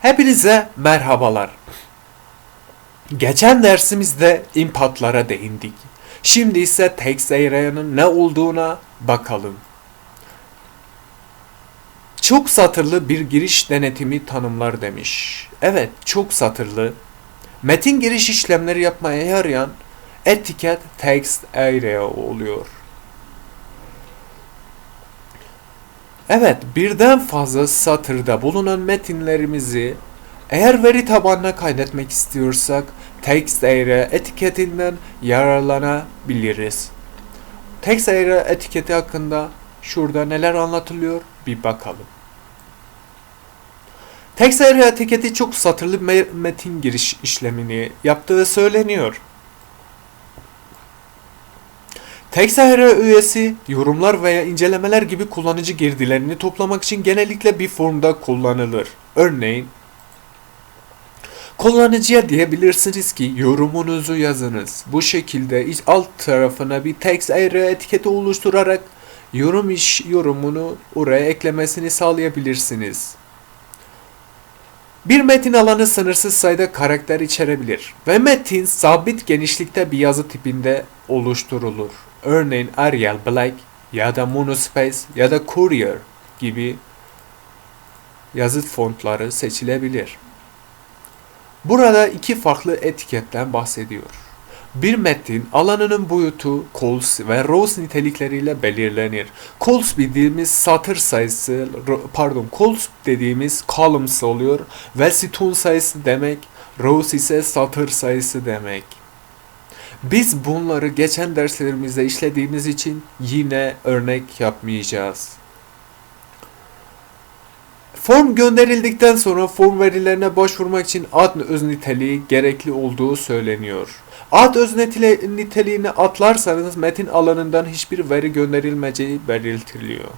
Hepinize merhabalar. Geçen dersimizde impatlara değindik. Şimdi ise text area'nın ne olduğuna bakalım. Çok satırlı bir giriş denetimi tanımlar demiş. Evet, çok satırlı. Metin giriş işlemleri yapmaya yarayan etiket text area oluyor. Evet, birden fazla satırda bulunan metinlerimizi eğer veri tabanına kaydetmek istiyorsak text area etiketinden yararlanabiliriz. Text area etiketi hakkında şurada neler anlatılıyor bir bakalım. Text area etiketi çok satırlı me- metin giriş işlemini yaptığı söyleniyor. Texahera üyesi yorumlar veya incelemeler gibi kullanıcı girdilerini toplamak için genellikle bir formda kullanılır. Örneğin Kullanıcıya diyebilirsiniz ki yorumunuzu yazınız. Bu şekilde alt tarafına bir text area etiketi oluşturarak yorum iş yorumunu oraya eklemesini sağlayabilirsiniz. Bir metin alanı sınırsız sayıda karakter içerebilir ve metin sabit genişlikte bir yazı tipinde oluşturulur. Örneğin Arial Black ya da Monospace ya da Courier gibi yazı fontları seçilebilir. Burada iki farklı etiketten bahsediyor. Bir metin alanının boyutu, cols ve rows nitelikleriyle belirlenir. Cols bildiğimiz satır sayısı, pardon cols dediğimiz columns oluyor ve sütun sayısı demek, rows ise satır sayısı demek. Biz bunları geçen derslerimizde işlediğimiz için yine örnek yapmayacağız. Form gönderildikten sonra form verilerine başvurmak için ad öz niteliği gerekli olduğu söyleniyor. Ad öz niteli- niteliğini atlarsanız metin alanından hiçbir veri gönderilmeyeceği belirtiliyor.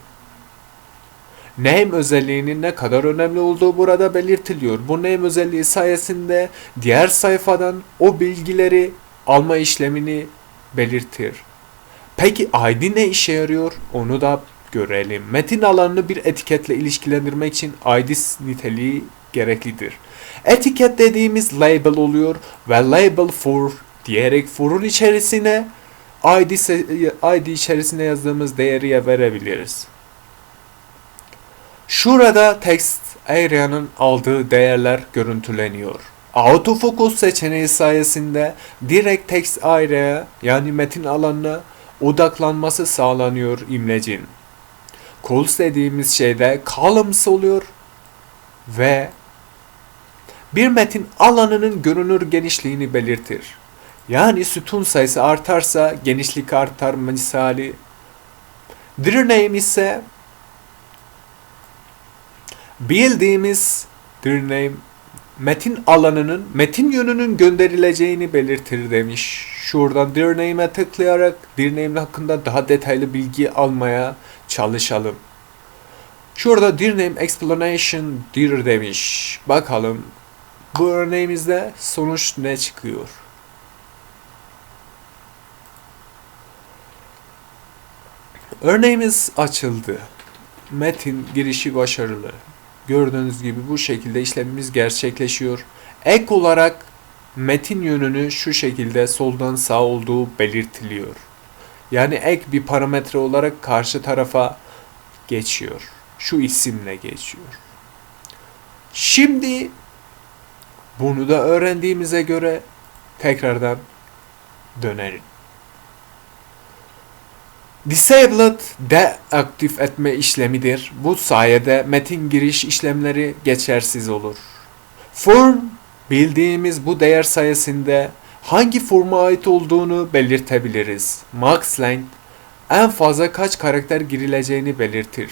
Name özelliğinin ne kadar önemli olduğu burada belirtiliyor. Bu name özelliği sayesinde diğer sayfadan o bilgileri alma işlemini belirtir. Peki ID ne işe yarıyor? Onu da görelim. Metin alanını bir etiketle ilişkilendirmek için ID niteliği gereklidir. Etiket dediğimiz label oluyor ve label for diyerek for'un içerisine ID, ID içerisine yazdığımız değeri verebiliriz. Şurada text area'nın aldığı değerler görüntüleniyor. Autofocus seçeneği sayesinde direkt text area yani metin alanına odaklanması sağlanıyor imlecin. Calls dediğimiz şeyde columns oluyor ve bir metin alanının görünür genişliğini belirtir. Yani sütun sayısı artarsa genişlik artar misali. Dir name ise bildiğimiz dir name metin alanının metin yönünün gönderileceğini belirtir demiş. Şuradan dir name'e tıklayarak dir name hakkında daha detaylı bilgi almaya çalışalım. Şurada dir name explanation dir demiş. Bakalım bu örneğimizde sonuç ne çıkıyor? Örneğimiz açıldı. Metin girişi başarılı. Gördüğünüz gibi bu şekilde işlemimiz gerçekleşiyor. Ek olarak metin yönünü şu şekilde soldan sağ olduğu belirtiliyor. Yani ek bir parametre olarak karşı tarafa geçiyor. Şu isimle geçiyor. Şimdi bunu da öğrendiğimize göre tekrardan dönelim. Disabled deaktif etme işlemidir. Bu sayede metin giriş işlemleri geçersiz olur. Form bildiğimiz bu değer sayesinde hangi forma ait olduğunu belirtebiliriz. Max length en fazla kaç karakter girileceğini belirtir.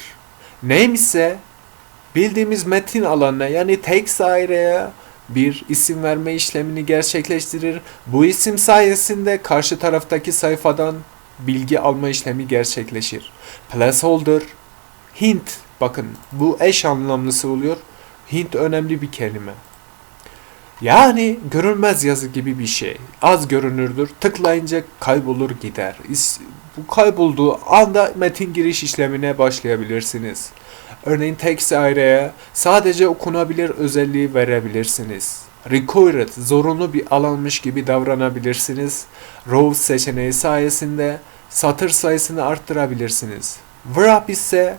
Name ise bildiğimiz metin alanına yani text area'ya bir isim verme işlemini gerçekleştirir. Bu isim sayesinde karşı taraftaki sayfadan bilgi alma işlemi gerçekleşir. Placeholder, hint, bakın bu eş anlamlısı oluyor. Hint önemli bir kelime. Yani görünmez yazı gibi bir şey. Az görünürdür. Tıklayınca kaybolur gider. Bu kaybolduğu anda metin giriş işlemine başlayabilirsiniz. Örneğin text ayrıya sadece okunabilir özelliği verebilirsiniz. Required zorunlu bir alanmış gibi davranabilirsiniz. Rows seçeneği sayesinde satır sayısını arttırabilirsiniz. Wrap ise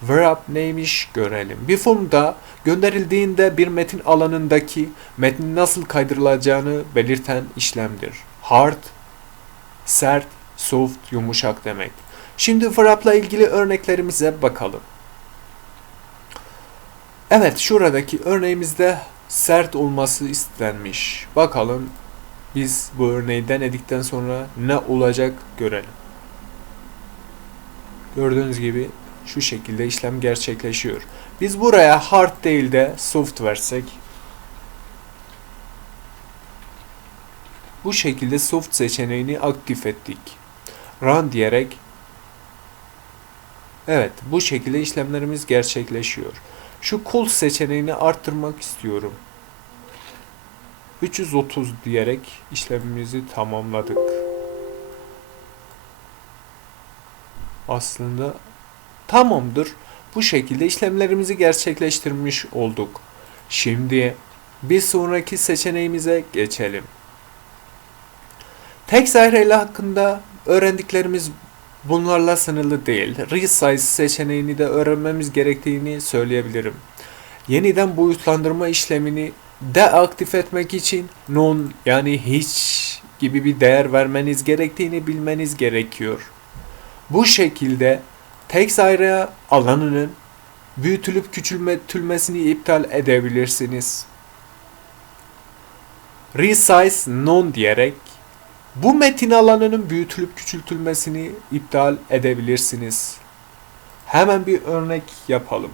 Wrap neymiş görelim. Bir formda gönderildiğinde bir metin alanındaki metnin nasıl kaydırılacağını belirten işlemdir. Hard, sert, soft, yumuşak demek. Şimdi wrap'la ilgili örneklerimize bakalım. Evet, şuradaki örneğimizde sert olması istenmiş. Bakalım biz bu örneği denedikten sonra ne olacak görelim. Gördüğünüz gibi şu şekilde işlem gerçekleşiyor. Biz buraya hard değil de soft versek bu şekilde soft seçeneğini aktif ettik. Run diyerek Evet, bu şekilde işlemlerimiz gerçekleşiyor. Şu cool seçeneğini arttırmak istiyorum. 330 diyerek işlemimizi tamamladık. Aslında tamamdır. Bu şekilde işlemlerimizi gerçekleştirmiş olduk. Şimdi bir sonraki seçeneğimize geçelim. Text array hakkında öğrendiklerimiz bunlarla sınırlı değil. Resize seçeneğini de öğrenmemiz gerektiğini söyleyebilirim. Yeniden boyutlandırma işlemini deaktif etmek için none yani hiç gibi bir değer vermeniz gerektiğini bilmeniz gerekiyor. Bu şekilde text array alanının büyütülüp küçülmesini iptal edebilirsiniz. Resize none diyerek bu metin alanının büyütülüp küçültülmesini iptal edebilirsiniz. Hemen bir örnek yapalım.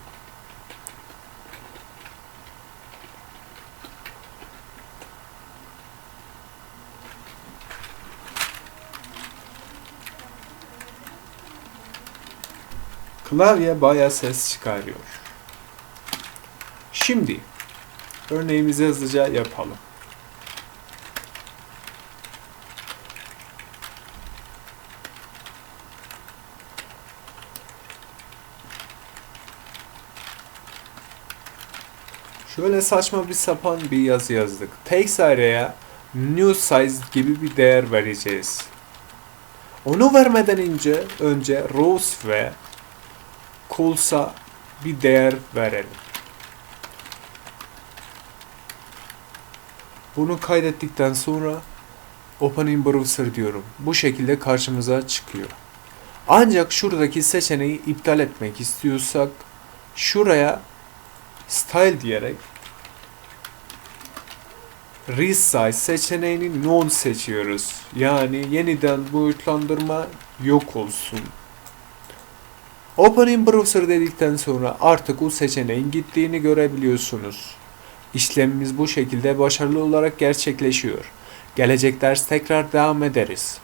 Klavye bayağı ses çıkarıyor. Şimdi örneğimizi hızlıca yapalım. Şöyle saçma bir sapan bir yazı yazdık. Text araya new size gibi bir değer vereceğiz. Onu vermeden önce önce rows ve cols'a bir değer verelim. Bunu kaydettikten sonra Open in Browser diyorum. Bu şekilde karşımıza çıkıyor. Ancak şuradaki seçeneği iptal etmek istiyorsak şuraya style diyerek resize seçeneğini none seçiyoruz. Yani yeniden boyutlandırma yok olsun. Open in Browser dedikten sonra artık o seçeneğin gittiğini görebiliyorsunuz. İşlemimiz bu şekilde başarılı olarak gerçekleşiyor. Gelecek ders tekrar devam ederiz.